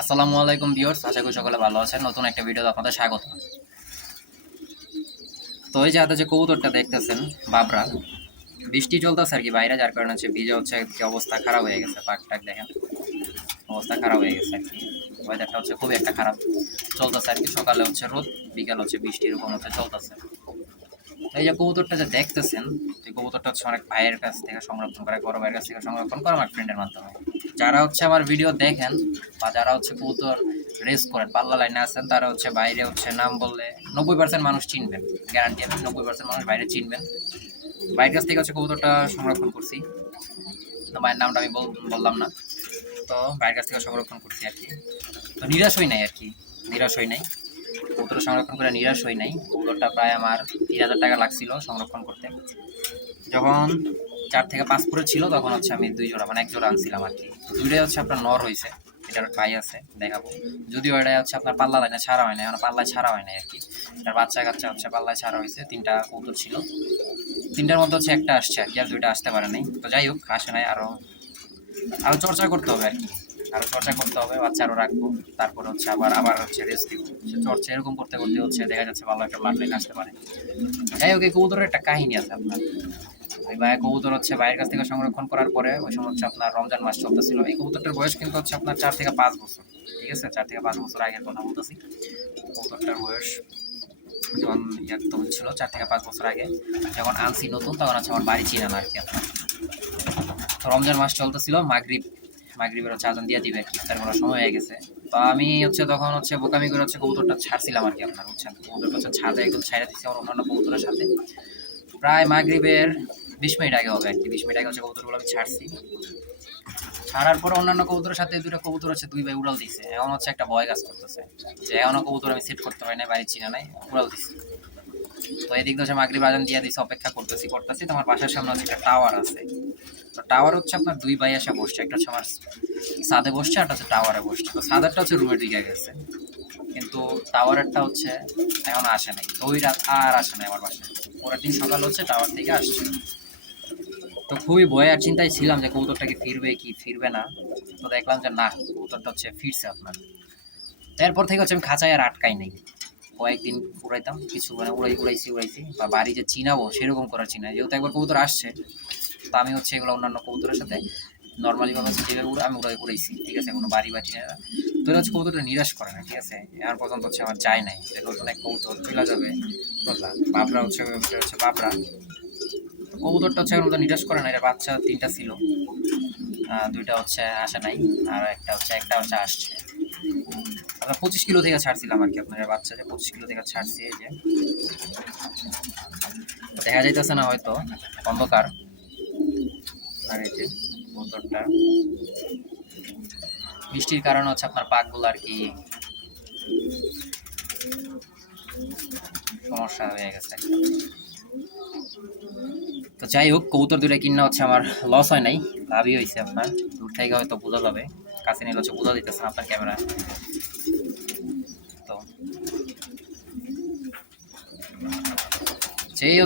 আসসালামু আলাইকুম ভিউয়ার্স, আশা করি সকলে ভালো আছেন। নতুন একটা ভিডিওতে আপনাদের স্বাগত। তো এই যে হাতে যে কবুতরটা দেখতেছেন বাবরা, বৃষ্টি চলতেছে আর কি বাইরে, যার কারণে হচ্ছে ভিজে হচ্ছে কি অবস্থা খারাপ হয়ে গেছে। পাক টাক দেখেন, অবস্থা খারাপ হয়ে গেছে আর কি। ওয়েদারটা হচ্ছে খুবই একটা খারাপ চলতেছে আর কি। সকালে হচ্ছে রোদ, বিকাল হচ্ছে বৃষ্টি, এরকম হচ্ছে চলতেছে। এই যে কবুতরটা যে দেখতেছেন, এই কবুতরটা হচ্ছে অনেক ভাইয়ের কাছ থেকে সংরক্ষণ করে, বড় ভাইয়ের কাছ থেকে সংরক্ষণ করে আমার ফ্রেন্ডের মাধ্যমে। যারা হচ্ছে আমার ভিডিও দেখেন বা যারা হচ্ছে কবুতর রেস করেন, পাল্লা লাইনে আছেন, তারা হচ্ছে বাইরে হচ্ছে নাম বললে 90% মানুষ চিনবেন, গ্যারান্টি আমি 90% মানুষ বাইরে চিনবেন। বাইরের কাছ থেকে হচ্ছে কবুতরটা সংরক্ষণ করছি, তো ভাইয়ের নামটা আমি বললাম না। তো বাইরের কাছ থেকে সংরক্ষণ করছি আর কি। তো নিরাশ হই নাই আর কি, নিরাশ হই নাই। কবুতর সংরক্ষণ করে নিরাশ হই নাই। কবুতরটা প্রায় আমার 3000 টাকা লাগছিল সংরক্ষণ করতে। যখন 4 থেকে 5 ফুটের ছিল তখন হচ্ছে আমি 2 জোড়া মানে 1 জোড়া আনছিলাম আর কি। দুইটাই হচ্ছে আপনার নর হয়েছে, এটার ভাই আছে দেখাবো। যদিও এটা হচ্ছে আপনার পাল্লা লাইনে ছাড়া হয় না, এখন পাল্লায় ছাড়া হয় না আর কি। এটার বাচ্চা কাচ্চা হচ্ছে পাল্লায় ছাড়া হয়েছে। 3টা কবুতর ছিল, 3টার মধ্যে হচ্ছে একটা আসছে আর কি, আর 2টা আসতে পারে নাই। তো যাই হোক, আসে নাই। আরো আরো চর্চা করতে হবে আর কি, আরো চর্চা করতে হবে, বাচ্চা আরো রাখবো। তারপর হচ্ছে আবার আবার হচ্ছে রেস্ট দিব। সে চর্চা এরকম করতে করতে হচ্ছে দেখা যাচ্ছে ভালো একটা ব্লাড লাইন আসতে পারে। যাই হোক, এই কবুতরের একটা কাহিনী আছে আপনার। ওই ভাইয়া কবুতর হচ্ছে বাইরের কাছ থেকে সংরক্ষণ করার পরে ওই সময় হচ্ছে আপনার রমজান মাস চলতেছিল। এই কবুতরটার বয়স কিন্তু হচ্ছে আপনার 4 থেকে 5 বছর। ঠিক আছে, 4 থেকে 5 বছর আগের কথা বলতেছি। কবুতরটার বয়স যখন তো ছিল 4 থেকে 5 বছর আগে, যখন আনছি নতুন, তখন হচ্ছে আমার বাড়ি চিনানো আর কি আপনার। তো রমজান মাস চলতেছিল, মাগরিবের হচ্ছে আজান দিয়ে দিবে আর কি, ইফতার করার সময় হয়ে গেছে। তো আমি হচ্ছে তখন হচ্ছে বোকামি করে হচ্ছে কবুতরটা ছাড়ছিলাম আর কি আপনার, বুঝছেন। কবুতরটা হচ্ছে ছাদে একদম ছাইড়া দিচ্ছি আমার অন্যান্য কবুতরের সাথে। প্রায় মাগরিবের 20 মিনিট আগে হবে আর কি, 20 মিনিট আগে হচ্ছে কবুতরগুলো আমি ছাড়ছি। ছাড়ার পরে অন্যান্য কবুতরের সাথে 2টা কবুতর হচ্ছে 2 ভাই উড়াল দিছে। এখন হচ্ছে একটা ভয় কাজ করতেছে যে এখনো কবুতর আমি সেট করতে পারি না, বাড়ি চিনা নাই, উড়াল দিছে। তো এদিক হচ্ছে মাগরিব আজান দিয়ে দিছে, অপেক্ষা করতেছি। তোমার বাসার সামনে হচ্ছে একটা টাওয়ার আছে। তো টাওয়ার হচ্ছে আপনার 2 ভাই এসে বসছে, একটা হচ্ছে আমার ছাদে বসছে, একটা হচ্ছে টাওয়ারে বসছে। তো ছাদেরটা হচ্ছে রুমে ঢুকে গেছে, কিন্তু টাওয়ারেরটা হচ্ছে এখন আসে নাই। তো ওই রাত আর আসে নাই আমার বাসায়। পরের দিন সকাল হচ্ছে টাওয়ার থেকে আসছে। তো খুবই ভয় আর চিন্তায় ছিলাম যে কবুতরটা কি ফিরবে কি ফিরবে না। তো দেখলাম যে না, কবুতরটা হচ্ছে ফিরছে আপনার। এরপর থেকে হচ্ছে আমি খাঁচায় আর আটকাই নাই। কয়েকদিন উড়াইতাম, কিছু মানে উড়াইছি বা বাড়ি যে চিনাবো সেরকম করার চিনাই। যেহেতু একবার কবুতর আসছে, তো আমি হচ্ছে এগুলো অন্যান্য কবুতরের সাথে নর্মালি ভাবে হচ্ছে যেভাবে আমি উড়াইছি, ঠিক আছে, কোনো বাড়ি বা চিনে না। তো এটা হচ্ছে কবুতরটা নিরাশ করে না, ঠিক আছে। আর পর্যন্ত হচ্ছে আমার যায় নাই যে নতুন এক কবুতর চলে যাবে। বাবরা হচ্ছে বাবরা। কবুতরটা হচ্ছে এখন নিরাশ করে না। এটা বাচ্চা 3টা ছিল, 2টা হচ্ছে আসে নাই, আর একটা হচ্ছে আসছে। আমরা 25 কিলো থেকে ছাড়ছিলাম আর কি আপনার বাচ্চা, যে 25 কিলো থেকে ছাড়ছি। এই যে দেখা যাইতেছে না হয়তো, অন্ধকার। আর এই যে কবুতরটা বৃষ্টির কারণে হচ্ছে আপনার পাকগুলো আর কি সমস্যা হয়ে গেছে। তো যাই হোক, কবুতর 2টা কিনা হচ্ছে আমার লস হয় নাই, লাভই হয়েছে আপনার। দূর থেকে হয়তো বোঝা যাবে, কাছে নিলে হচ্ছে বোঝা দিতেছে না আপনার ক্যামেরা।